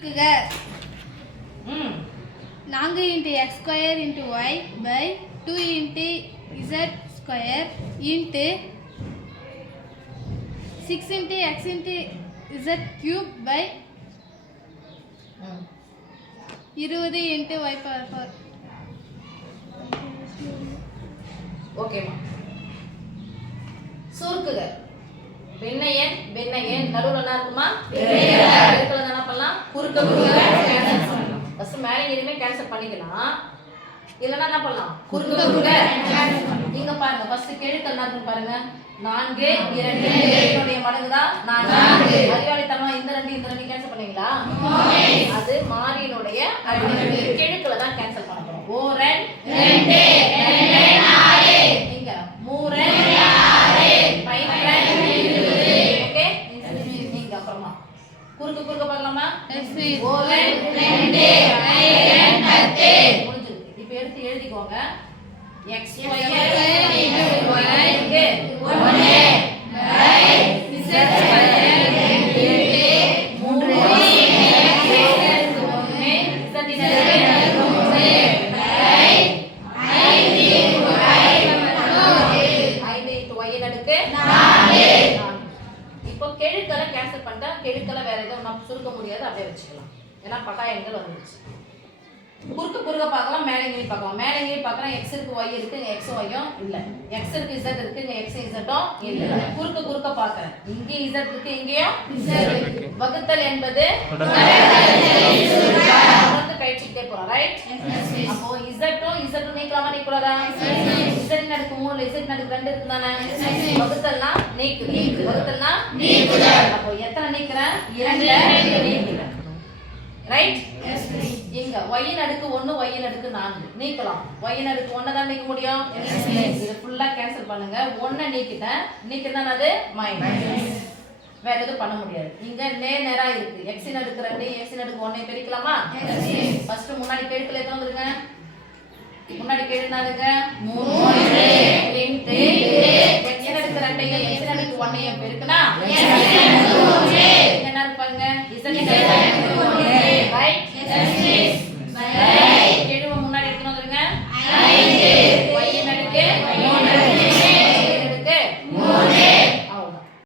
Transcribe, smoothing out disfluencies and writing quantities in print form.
4 into x square into y by 2 into z square into 6 into x into z cube by 20 into y power 4. ஓகேமா சுருக்குக வெண்ணையன் நடுவுல என்ன இருக்குமா பெருக்கல என்ன பண்ணலாம் குறுக்க கேன்சல் பண்ணலாம் ஃபர்ஸ்ட் மேலே எதுமே கேன்சல் பண்ணிக்கலாம் இல்லனா என்ன பண்ணலாம் குறுக்க கேன்சல் பண்ணலாம் இங்க பாருங்க ஃபர்ஸ்ட் கெழுக்கல் என்ன இருக்கு பாருங்க 4 2 இதனுடைய மடங்கு தான் 4 அறிவாளித்தனமா இந்த ரெண்டு கேன்சல் பண்ணீங்களா அது மாறியினுடைய கெழுக்கல தான் கேன்சல் பண்ண போறோம் ஓ 2 இங்க 3 குறுக்கு பார்க்கலாமா ஓ 2 முடிஞ்சு இப்போ எடுத்து எழுதிக்கோங்க x square into y க்கு 1 z square into 3 இப்போ கெழுக்களை கேன்சல் பண்ணிட்டா கெழுக்களை வேற எதுவும் நம்ம சுருக்க முடியாது அப்படியே வச்சுக்கலாம் ஏன்னா பட்டா எண்கள் வந்துருச்சு குறுக்க பார்க்கலாம் மேலே கீழே பார்க்கலாம் மேலே கீழே பார்க்கலாம் x இருக்கு y இருக்கு இங்க x y-ம் இல்ல x இருக்கு z இருக்கு இங்க x z-ம் இல்ல குறுக்க பார்க்கறேன் இங்க z இருக்கு இங்கேயும் z இருக்கு வகுத்தல் என்பது வந்து கழிச்சிட்டே போறோம் ரைட் அப்போ z-ம் நீக்கலாமா நீக்கூடாதா z நடுக்கு 3 z நடுக்கு 2 இருக்குதானே வகுத்தல்னா வகுத்தல்னா அப்போ எத்தனை நீக்குறேன் 2 நீக்குறேன் ரைட் இங்க y இன் அடுக்கு 1 y இன் அடுக்கு 4 நீக்கலாம் y இன் அடுக்கு 1 தான் நீக்க முடியும் இது ஃபுல்லா கேன்சல் பண்ணுங்க 1 நீக்கிட்டா அது மைனஸ் வேற எதுவும் பண்ண முடியாது இங்க நேரா இருக்கு x இன் அடுக்கு 2 x இன் அடுக்கு 1 பெருக்கலாமா ஃபர்ஸ்ட் முன்னாடி கெழுக்கல எத்தனை வந்துருங்க முன்னாடி கெழுனாருங்க 3 இன்டு x இன் அடுக்கு 2 x இன் அடுக்கு 1 பெருக்கனா என்ன இருக்கு பாருங்க z இன் அடுக்கு